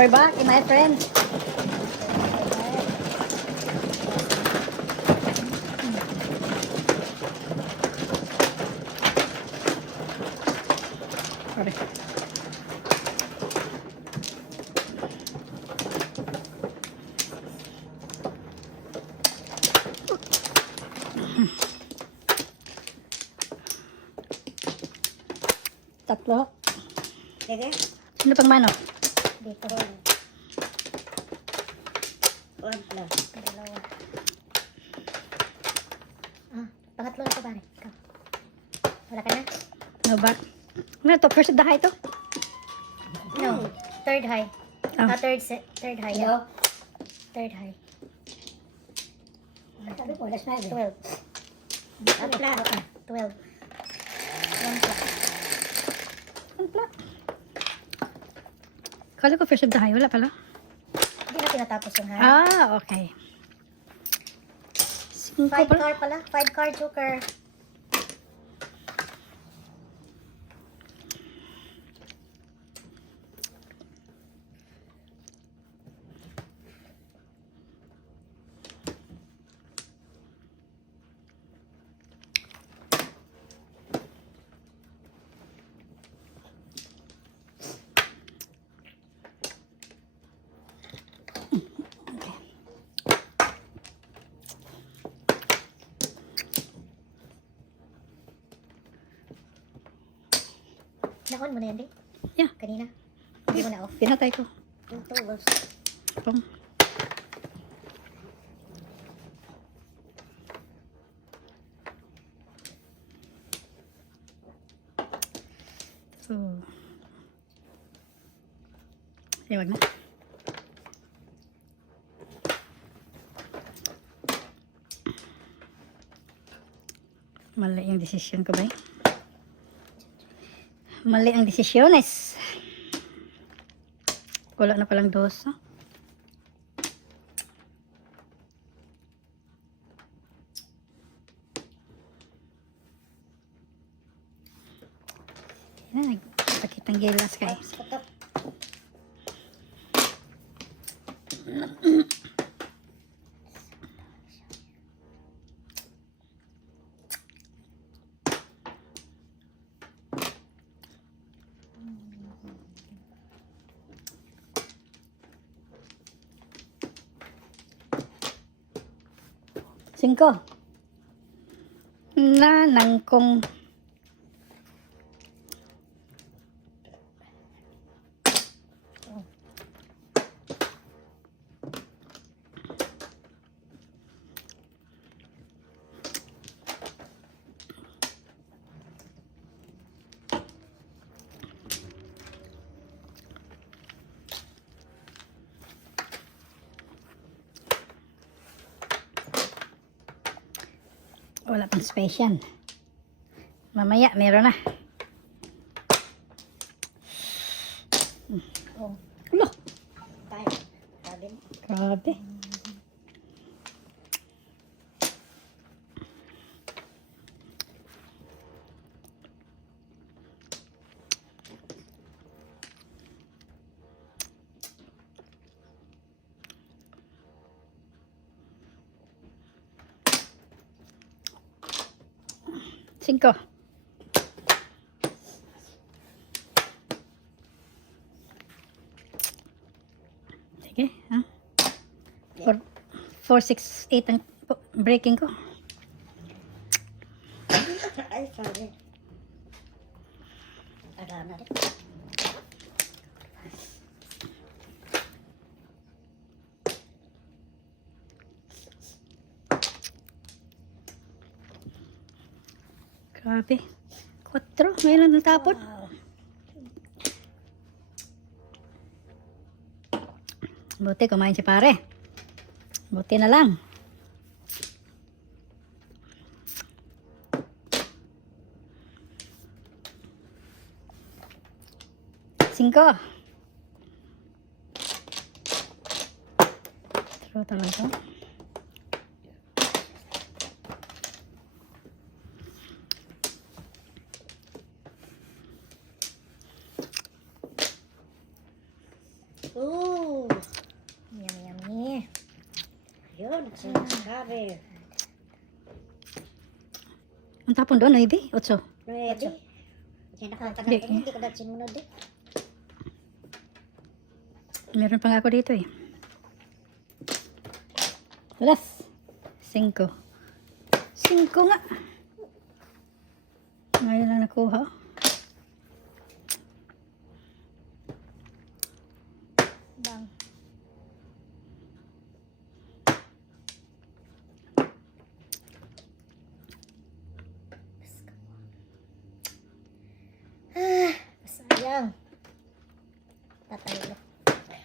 We're back, my friends. Sorry. Tatlo. Sige. Ano pang manok? Dito rin. One plus. Dalawa. Pangatlo na ito, pare. Ikaw. Wala ka na? No ba? Ano to? First the high to? No. Third high. Ah. Third high. Hello? Third high. Sabi ko, alas 9. 12. One plus. 12. One plus. Ano pala? Kala ko first of the high. Wala pala. Hindi na tinatapos yung high. Ah, okay. 5 5 pala. car pala. 5 car joker. Na-on mo na yan, di? Yeah. Kanina. Hindi mo na-off. Pinatay ko. Yung tools. Pum. So. Wag na. Mali yung desisyon ko ba eh? Mali ang desisyones. Wala na palang dos. No? Yan, nagpakitang gilas kay. Stop. Singko. Na nangkong wala pang space yan. Mamaya, meron na. Oh. Ulo, Tayo. Sabi mo. grabe. Singko. Sige, ha? 4, 6, 8 ang breaking ko. Ay, sorry. Alam na rin. Grabe. 4, mayroon natapon. Wow. Buti kumain si pare. Buti na lang. Singko. True talaga. Ooh. Sabi. Ang tapon doon, 9, 8. Ready? Kaya nakatagal Di. ko niya, hindi ko dahil sinunod eh. Meron pa nga ako dito eh. Alas. 5. 5 nga. Ngayon lang nakuha. Bang. Sayang. Tatalo.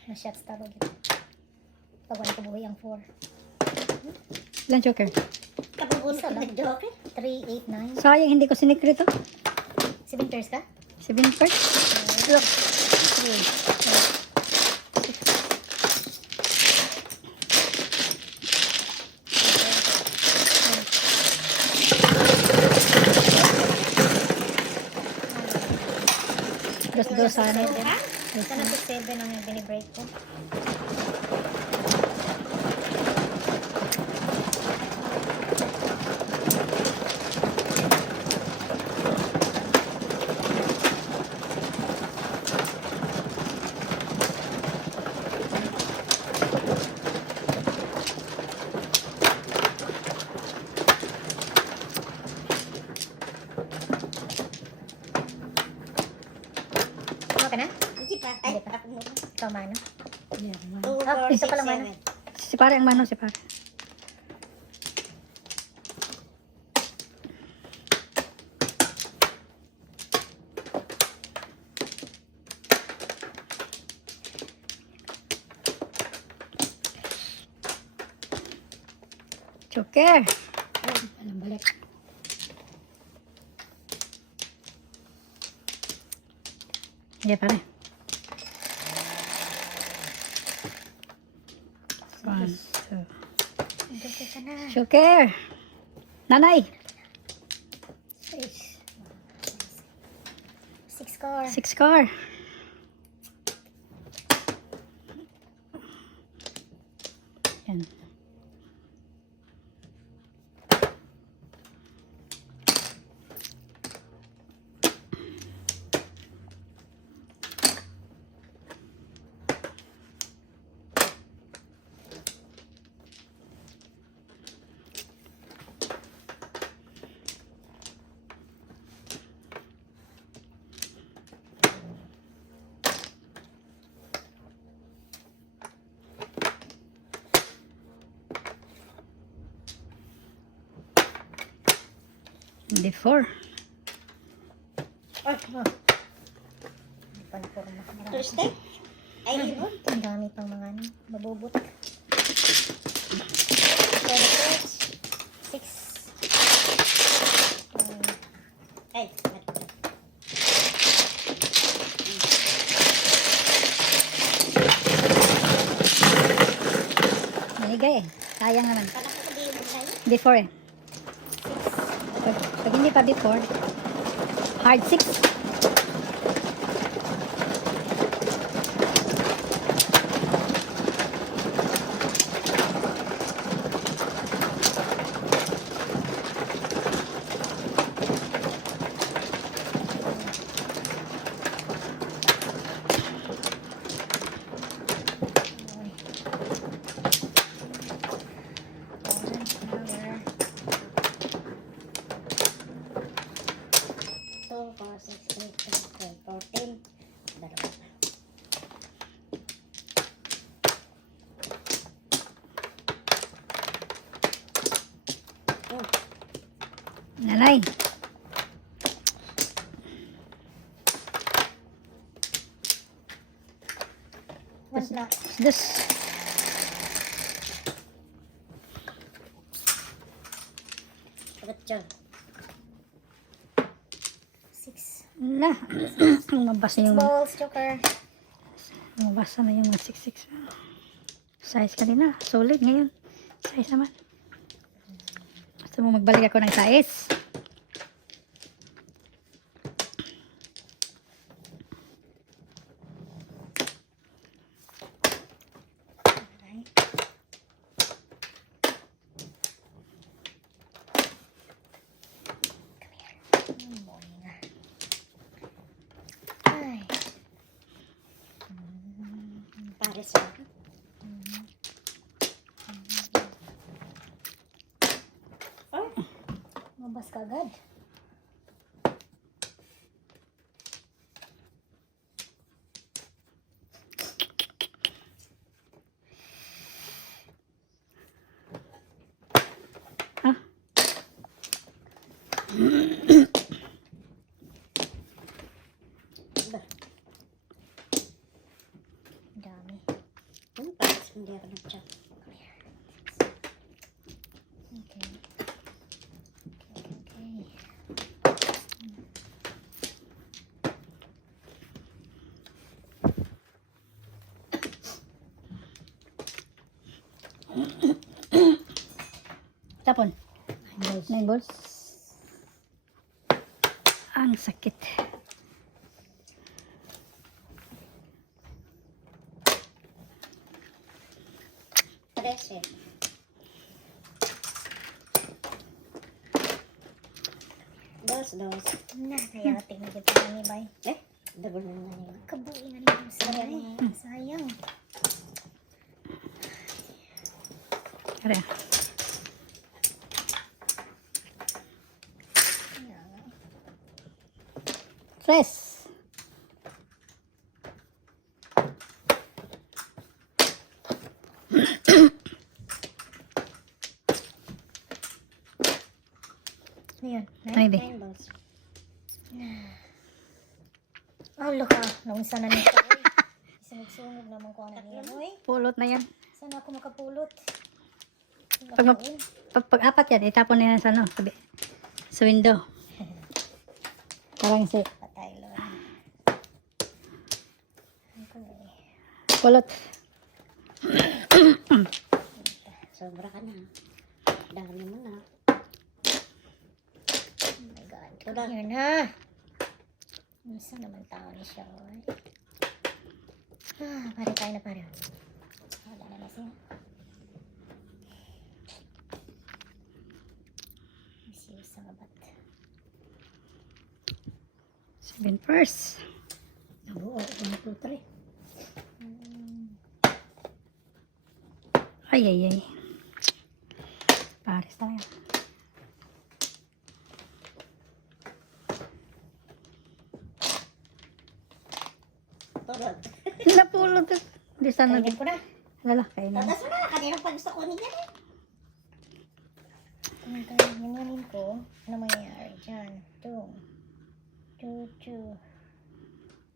Na-shots talo dito. Pag wala ko buhay ang 4. Ilan joker? Kapabunod Isa ko lang. nag-joke eh. 3, 8, 9. Sayang, hindi ko sinikreto. 7 pairs ka? 7 first. Look. 3. Dos sana. Sana po 7 ang binibreak ko. Ano ka na? Hindi pa. Ay, Hindi pa. ako muna. Ikaw mano? 2, Ah, 4, isa 6, pa lang, Mana. 7. Si pare ang mano, si pare. Joker. Walang balik. Hindi pare. 1, 2. Joker ka na. Joker. Nanay. 6. 6 score. 6 score. Yan. Hindi 4. Ay, Panforma. Marami. Thursday? Ay, ibon. Ang dami pang mga ano, mabubot. 6. Ay, Binigay eh. Sayang naman. parang ako di mo sa'yo. Hindi 4 eh. Pag hindi pa before, hard 6. Two, 4, 6, 8, 10, 12, 14. Dalawa. Nanay. One black. Dos. Sagot dyan. 6. Na. Mabasa yung Balls, Joker. mabasa na yung 6-6. Size kanina. Solid ngayon. Size naman. Gusto mo magbalik ako ng size? Lumabas ka agad. Ah. Ba? Ang dami. Parang hindi ako nag-chat. Okay. Okay. Tapon. Balls. 9 balls. Ang sakit. Trece. Dos. Na, kaya tingnan kita ni bay. Eh, double na naman yun. Kabuin na rin sayang. Sayang. Kaya. Tres. Ayan. Maybe. 9 balls. Oh, look ah. Naunsa na nito. Sunod-sunod naman ko ang nangyay. Uy, Pulot na yan. saan ako makapulot? Pag, pag apat yan, itapon na yan sa ano, sa window. Parang si Patay, Lord. pulot. Sobra ka na. Dami mo na. Oh my God. Wala. Here na. Minsan naman tao ni siya. Oy. Ah, pare tayo na pare. Wala na siya. Siya sa kabat. 7 first. Oo, 1, 2, 3. Ay. Pares talaga. Turod. Napulot. Hindi sana. Kainin ko na. Lala, kainin. Tatas mo na. Kanina pa gusto ko niya eh. Kumain ko. Ano mangyayari dyan? 2.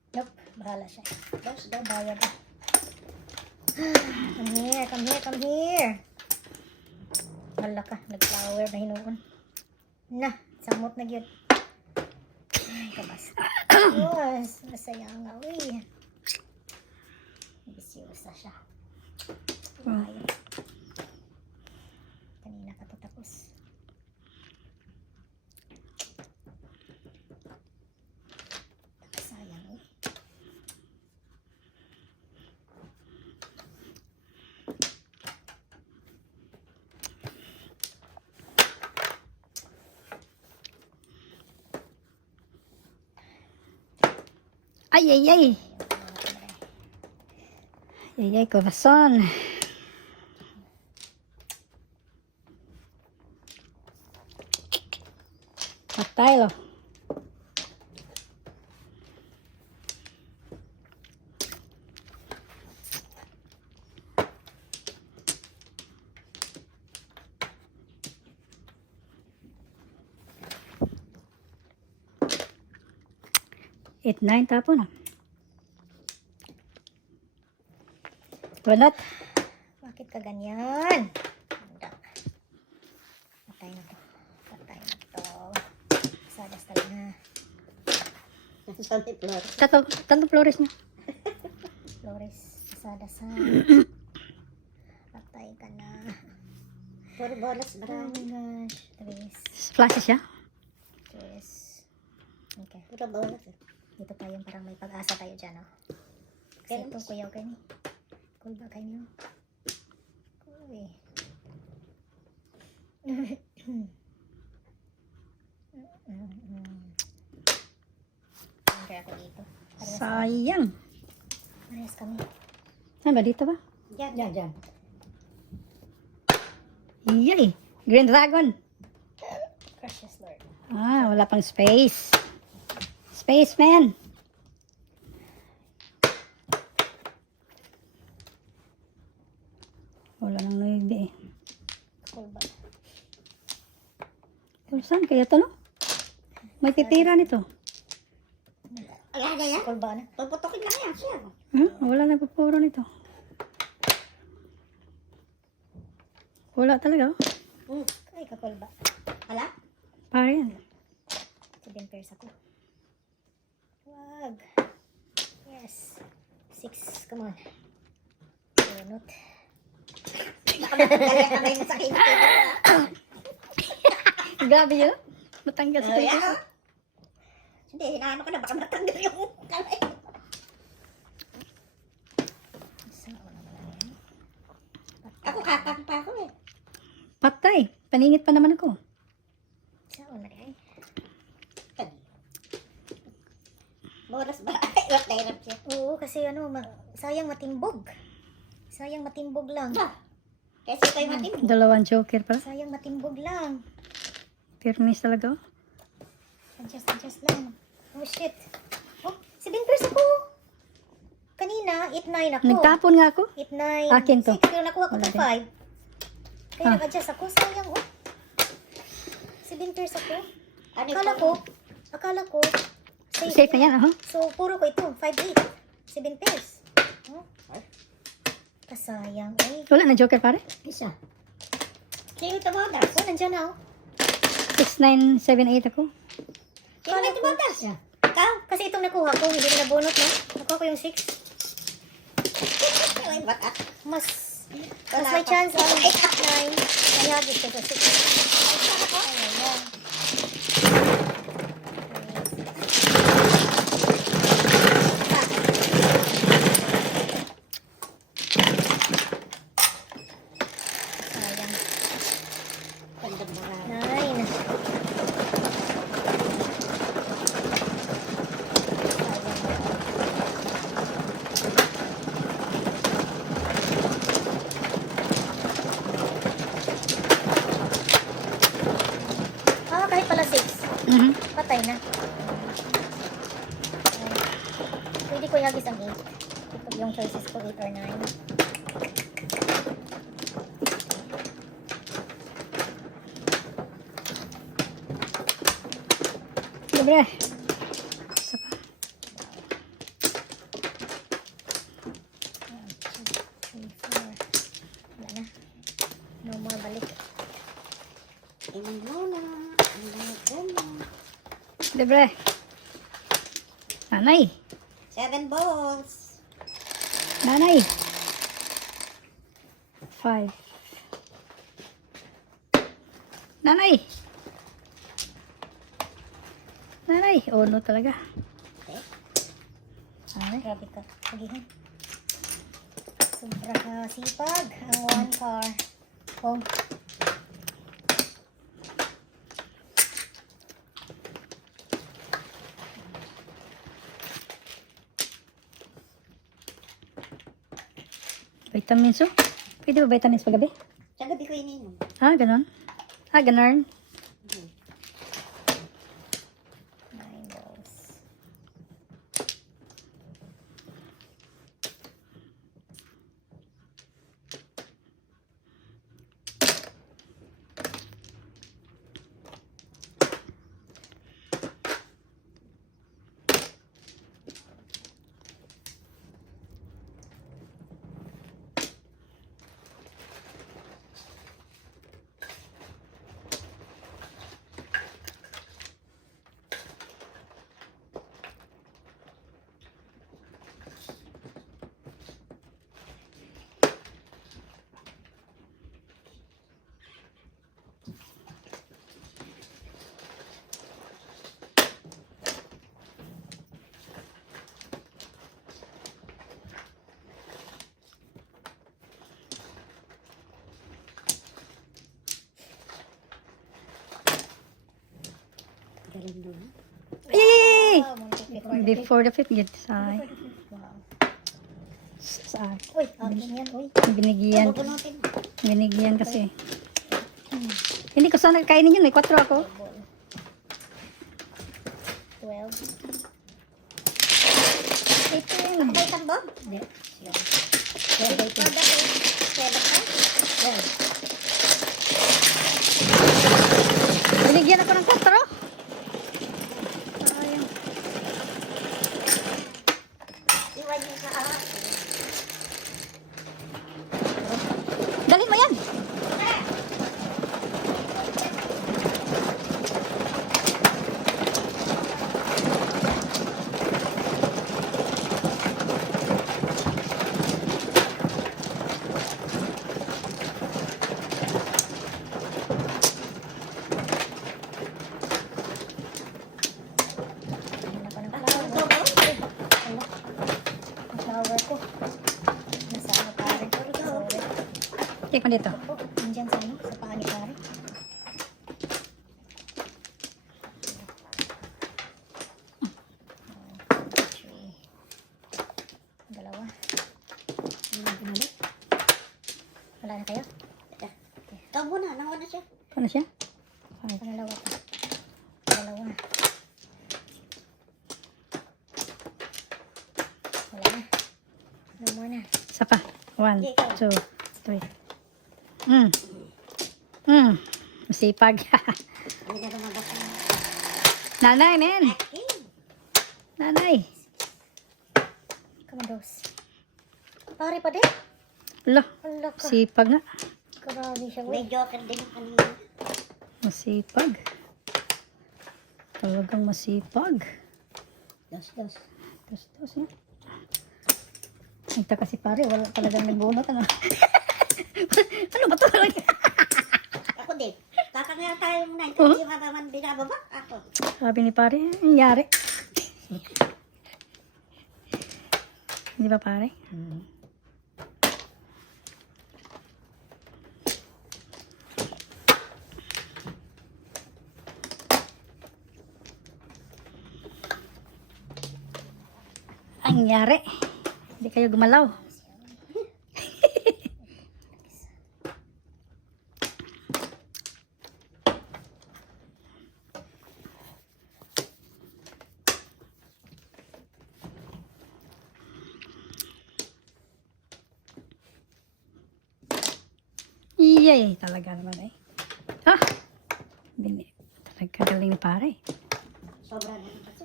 Nope, bahala siya. Dos. Bayad ah. Come here. Hala ka, nag-flower na hinuon. Na, samot na gyud. Ay, kabas. Yes, masaya nga, uy. Bisyosa siya. Ayun. Kanina ka to tapos. Sayang, uy. Ay. Ay, corazon. Patay lo. Eight, 9 tapo na. Bunot. Bakit ka ganyan? Andak. Patay na to. Sadas talaga. Sorry, Flor. Tanto flores niya. Flores, sadas ha. Patay ka na. Puro bolas Oh marami. my gosh. Tres. Flashes siya. Okay. Puro bolas eh. Dito pa yung parang may pag-asa tayo dyan, oh. Kasi ito, kuyaw kayo ni. Cool ba kayo niyo? Cool eh. Kaya ako dito. Sayang. Parehas kami. Saan ba? Dito ba? Diyan. Yay! Green Dragon. Precious Lord. Ah, wala pang space. Space, man. Wala nang naibi eh. Cool ba? Pero saan kaya to, no? May titira nito. Alam gaya? Cool ba na? Pagputokin na kaya siya. Wala na pupuro nito. Wala talaga, oh. Ay, kakul ba? Wala? Pare yan. 7 pairs ako. Wag. Yes. 6. Come on. Bunot. Kaya kamay mo sa kinti. Grabe yun. Matanggal sa Kaya? tita. Hindi, hinahanap ko na baka matanggal yung kamay. Saan ako naman yan? Ako kakang pa ako eh. Patay. Paningit pa naman ako. Saan na yan? Boras ba? Ay, wala hirap siya. Oo, kasi ano, sayang matimbog. Sayang matimbog lang. Ah, kasi kayo matin. Dalawang joker pala. Sayang matimbog lang. Firmis talaga, oh. Adjust lang. Oh, shit. Oh, 7 pairs ako. Kanina, 8-9 ako. Nagtapon nga ako. 8-9. Akin to. 6, pero nakuha ko Wala to din. 5. Kaya Ah. nag-adjust ako. Sayang, oh. 7 pairs ako. Ano Akala ko, Safe na yan, oh. So, puro ko ito. 5-8. 7 pairs. Oh. Kasayang, eh. Wala na joker, pare. Isa. Sino tumodas? Oh, nandiyan na, oh. 6, 9, 7, 8 ako. Sino may tumodas? Ikaw, kasi itong nakuha ko, hindi ko nabunot, no? Nakuha ko yung 6. Ay, bata. Mas Wala may pa. chance ang 9. Kaya gusto ko 6. Ayan. Sayang. Pandang marami. 9. Kahit pala 6. Mhm. Patay na. Pwede ko ihagis ang 8. Ito yung choices ko, 8 or 9. Libre. Isa pa. 1, 2, 3, 4. Wala na. No more balik. Ilang muna. Libre. Nanay. 7 balls. Nanay. 5. Nanay. Nanay. Oh, no talaga. Nanay. Grabe ka. Pagihan. Sobra ka sipag. Ang 1 car. Home. Vitamins, oh. Pwede ba vitamins paggabi? Sa gabi ko ininom. Ah, ganon. Ah, ganon. 9 balls. Galing doon. Yay! Wow, multiply for the Before the fifth, get sa Wow. sa Uy, akin yan. Uy. binigyan. Bubunutin. Binigyan kasi. Hindi ko sana kainin yun, may 4 ako. Ball. 12. 18. May tambog? Hindi. 12, 12. Binigyan ako ng 4. Sayang. Iwan niyo sa akin. Dalhin mo yan. Ang flower ko. Nasa ano pa rin. Sorry. Take mo dito. Oh, nandiyan sa ano? Sa paa ni pare. Three. Dalawa. Wala na kayo? Ikaw muna. Nakuha na siya. Ano siya? Pangalawa pa. Dalawa. Wala na. No more na. Isa pa. 1, 2, 3. Masipag. Ano na lumabas na? Nanay, men. Akin. Nanay. Kamados. Pare pa din? Ala, Wala ka. sipag nga. Grabe siya. May Uy. joker din yung kanina. Masipag. Talagang masipag. Dos. Dos nga. Ito kasi pare, wala talagang nagbunot. Ano, ano ba ito? Ako din. Kakangaya tayo muna. Ito Oo. hindi mabaman binababa. Ako. Sabi ni pare, ang nangyari. Hindi ba pare? Ang nangyari. Hindi kayo gumalaw. Iyay, talaga naman eh. Ah! Talaga galing ni pare. Sobra na yung kasi.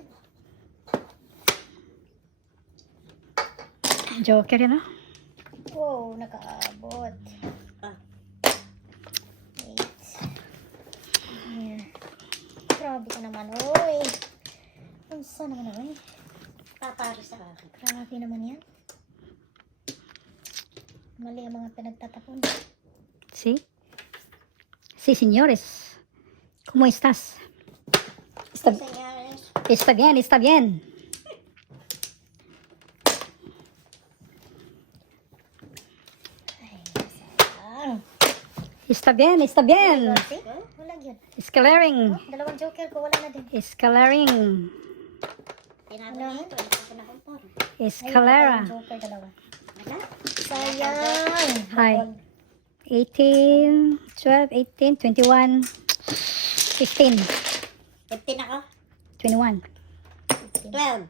Joker yun, ah. Wow, nakaabot. Ah. 8. Grabe ka naman, oy. Ang saan naman, oy. Papari sa akin. Grabe naman yan. Mali ang mga pinagtatapon. Sí. Sí, señores. ¿Cómo estás? Señores. Está bien, está bien. Ay, sayang. Está bien, está bien. See? Wala yun. Escalaring. Dalawang joker ko, wala na din. Escalaring. Tinago na ito. Ito ko na kumpor. Escalera. Dalawang joker, dalawa. Wala. Sayang. Hi. 18, 12, 18, 21, 15, 15 ako. 21. 12.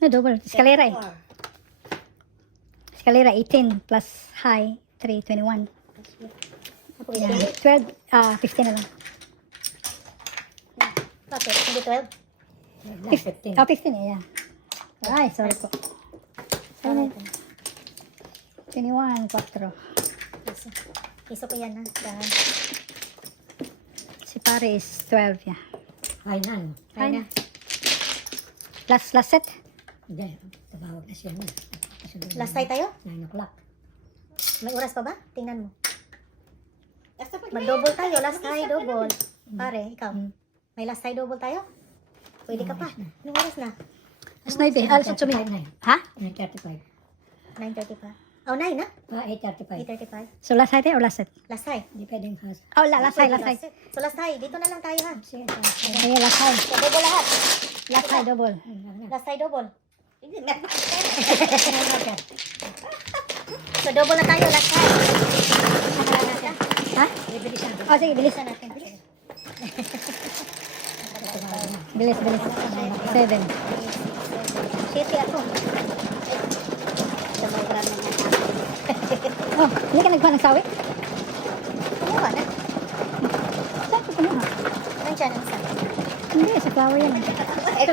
No, double. Escalera eh. 4. Escalera 18 plus high 3, 21. Yeah, 12, 15 na lang. Bakit? Hindi 12? 15. Oh, 15 eh, yeah. Ay, sorry po. Ano? 21, 4. Iso ko yan, ha? Dahan. Si pare is 12, yeah. Ay na. Ay na. Last set. Hindi. Tabawag na siya na. Last time tayo? 9 o'clock. May oras pa ba? Tingnan mo. Mag-double tayo. Last time, double. Pare, ikaw. May last time double tayo? Pwede ka pa. Anong oras na? Last night eh. Alas 8 Ha? 9:35. 9:30 pa. Oh, 9 na? 8:35. 8:35. So last night eh or last set? Last time. Hindi pwedeng has. Oh, last night, last night. So last time, dito na lang tayo, ha? Kasi Okay, last night. So, double lahat. Last night, double. Last time, double. Hindi, meron pa. So, double na tayo, last time. Ha? Bibilisan. Oh, sige, bilis. Bilisan natin. Bilis, bilis. 7. City ako. Sumobra na nga. Oh, hindi ka nagkuha ng sawi? Kumuha na. Saan ka kumuha? Nandiyan ang isa. Hindi, sa flower yan. Ito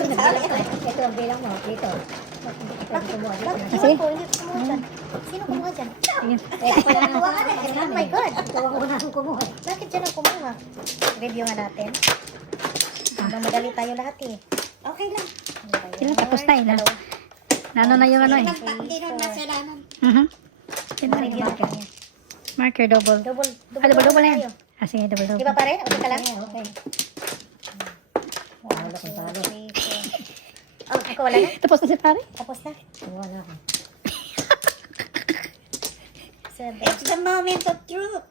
ang bilang mo. Dito. Bakit? Kasi? Iwan ko, hindi ko kumuha dyan. Sino kumuha dyan? Sige. Ako lang Kumuha ka na. Oh my God. Ikaw ang unang kumuha. Bakit dyan ang kumuha? Review nga natin. Hanggang madali tayo lahat eh. Okay lang. Sino tapos na eh. Nano na yung ano eh. Hindi nang nasalanan. Sino na Review yung natin marker? yan. Marker, double. Double, Ah, double na yan. tayo. Ah, sige, double. Di ba pare? Okay ka lang? Okay. One, Wala kong two, talo. three, four. Oh, ako wala na? Tapos na si pare? Tapos na? Wala ako. 7. It's the moment of truth.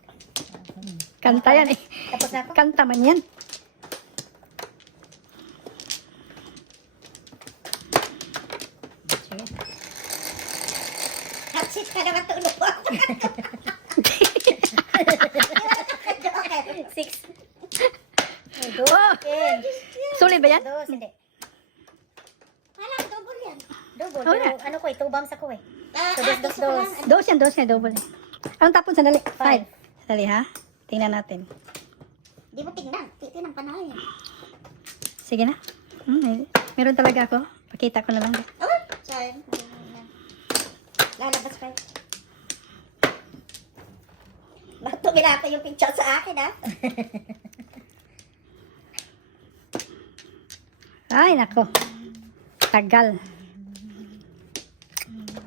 Kanta yan eh. Tapos na ako? Kanta man yan. Hatsit ka naman tulog. Okay. 6. Oh! Sulit ba yan? Dos, hindi. Wala, double yan. Double. Oh, Pero na. ano ko eh, 2 bombs ako eh. So, Ah, dos, gusto ko dos. lang. Dos yan, double. Anong tapon? Sandali. 5. Five. Sandali ha. Tingnan natin. Di mo tingnan. Titinang panahon yan. Sige na. Meron talaga ako. Pakita ko na lang. Oh, sayang. Lalabas pa. Bakit tumilata yung picture sa akin, ha? Ay, nako. Tagal.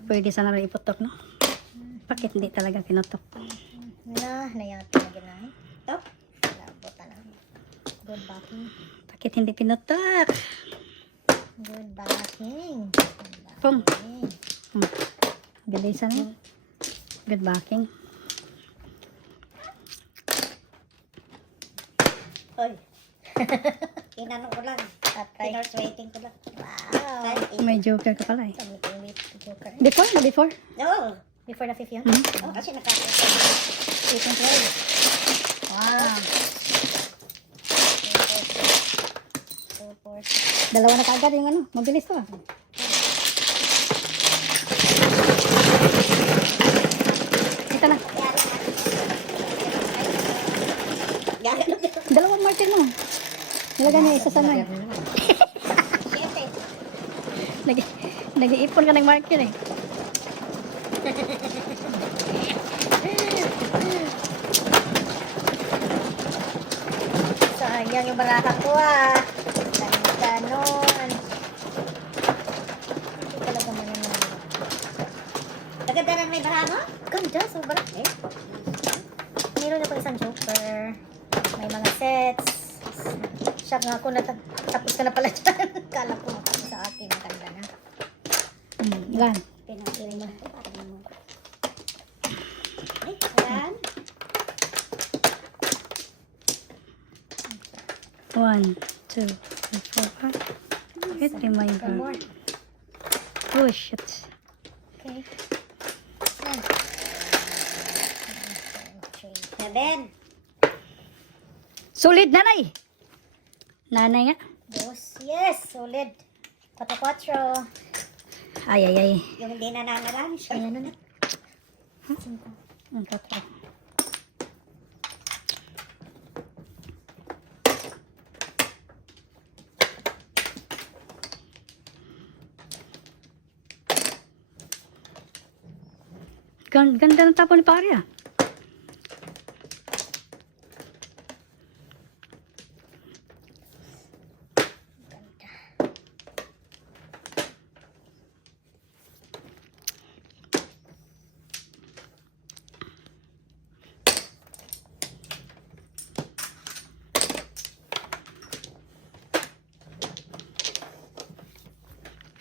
Pwede sana rin iputok, no? Bakit hindi talaga pinutok? Nayati na ginahin. Top. Labot na lang. Good backing. Bakit hindi pinutok? Good backing. Pum. Bilisan mo. Good backing. Oy. Inano ko lang. Tatay. Pinor's waiting ko lang. Wow. May joker ka pala eh. Tumit joker. Before na before. No. Before the fifth yun? Oh, kasi nakakita. You can play. Wow. 2, 4, 6. Dalawa na kaagad yung ano. Mabilis to ah. Ito na. Gagano. Dalawang marker mo. Nilagay niya isa sa ano eh. Siyempre. Nag-iipon ka ng marker eh. Sayang yung baraha ko ah. Ganon. Hindi talaga mananalo. Naganda na may baraha mo? Ganda, sobra. Meron ako isang joker. May mga sets. Shock nga ako na tapos ka na pala dyan. Kala ko sa akin. Ang ganda na. Ilan? Pinakilin mo. Ay, ayan. 1, 2, 3, 4, 5. Wait, One reminder. more. Oh shit. Okay. Yan. 7. Solid nanay. Nanay nga. Dos. Yes, solid. 4-4. Ay, ay, ay. Yung hindi nananalang. Ayan na. Ang katro. Ganda ng tapo ni pare ah.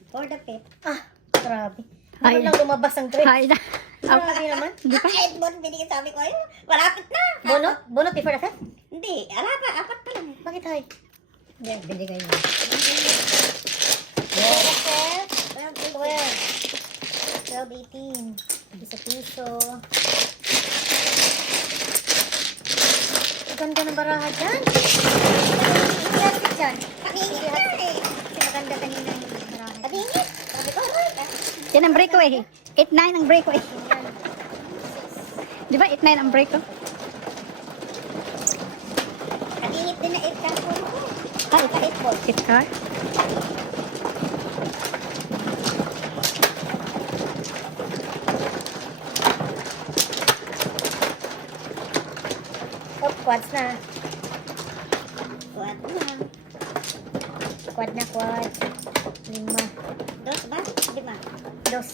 For the pit. Ah, grabe. Ay. Ano lang lumabas ang tray. Ay na. Grabe naman. Hindi pa? Edmond, binigyan sabi ko, ayun, malapit na. Bunot? Bunot before the fifth? Hindi, ala pa, 4 pa lang. Bakit hay? Hindi, binigay mo. 12, 18. Isa piso. Ang ganda ng baraha dyan. Ang ganda dyan. Adi-ingit ka eh. Kasi maganda kanina yung marami. Adi-ingit. Sabi ko, Roy. Yan ang break ko eh. 8-9 ang break ko eh. Di ba 8-9 ang break ko? Adi-ingit din na 8 ka po. Ah, 8 ball. 8 car? Oh, quads na. Kuwat na. Quad na, quad. 5. Dos ba? 5. Dos.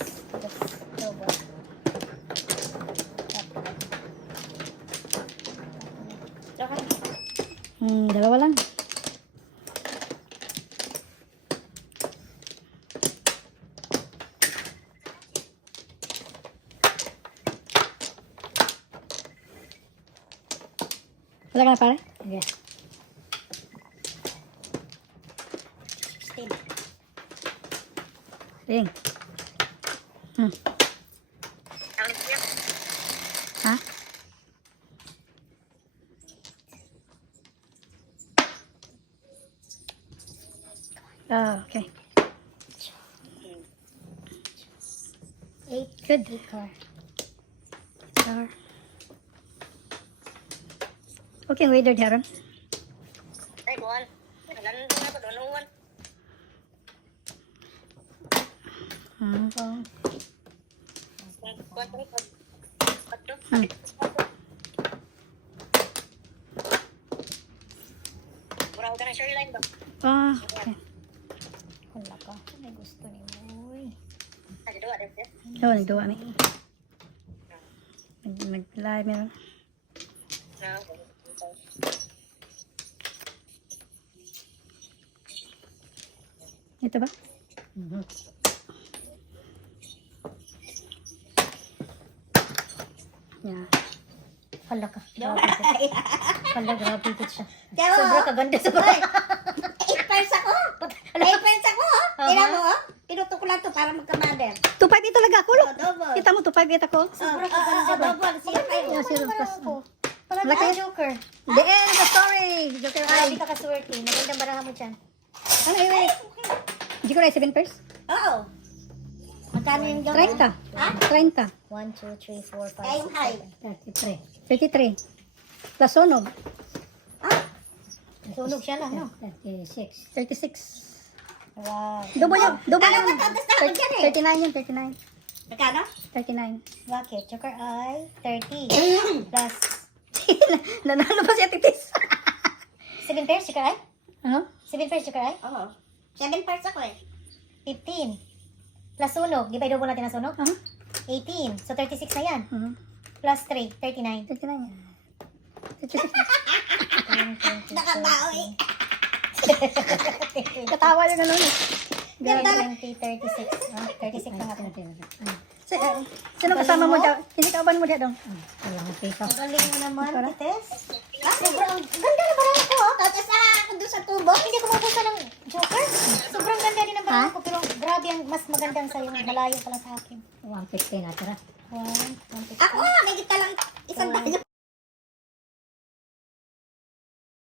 Double. Loka. Dalawa lang. Wala ka na pare? Yes. 16. Ring. Ha? Oh, okay. 8. Good. 8 car. Car. Okay, waiter Darren. Ay, buwan. Nandun na ko doon. Uwan. Hmm. Kuwat ko. Patdo. Hmm. Murang ka ng shoreline ba? Ah, okay. Wala ka. May gusto ni Moy. Ay, dua rin siya. Oh, nagduwa ni. Nag-live meron. Ah, Ito ba? Yeah. Wala ka. Grabe. Wala, grabe dito siya. Diyaw. Sobra kaganda sa bahay. 8 pairs ako. 8 pairs ako. Tingnan mo, oh. Pinuto ko lang to para magka-mother. 2.5 talaga ako, look. Double. Kita mo, 2.5 ako. Sobra kaganda ba? Double. Sige, kayo. Yeah, zero plus. Wala na Laki. ka, Joker. The end of the story. Joker Grabe Eye. ka kaswerte. Magandang barahan mo dyan. Ano yun? Hindi ko na 7 pairs? Oo. Magkano yung joke? 30. Ha? 30. 1, 2, 3, 4, 5, Kayong 6, high. 33. Plus sunog. Sunog siya lang, no? 36. Wow. Double yun. Double Alam yun. mo, tapos na ako dyan eh. 39 yun. 39. Magkano? 39. Bakit? Joker ay 30. Plus Nanalo pa si Titis. 7 pairs, Joker ay? Ano? 7 pairs, Joker ay? Oo. 7 pairs ako eh. 15. Plus sunog. Di ba i-double natin ang sunog? Ano? 18. So 36 na yan. Mhm. Plus 3, 39. 39 yan. 36. Nakabawi. Katawa yung ano. Ganda. 20, 36. 36 na nga. Sino kasama mo dyan? Hindi ka aban mo dyan dong? Ang galing mo naman, Para? Tites. Sobrang ganda na barang ko, oh. Tapos ako doon sa tubo. Hindi ko mabusa ng Joker. Sobrang ganda din ang barang Ha? ko. Pero grabe, ang mas magandang sa'yo. Malayo pala sa akin. 150 na tara. Wow.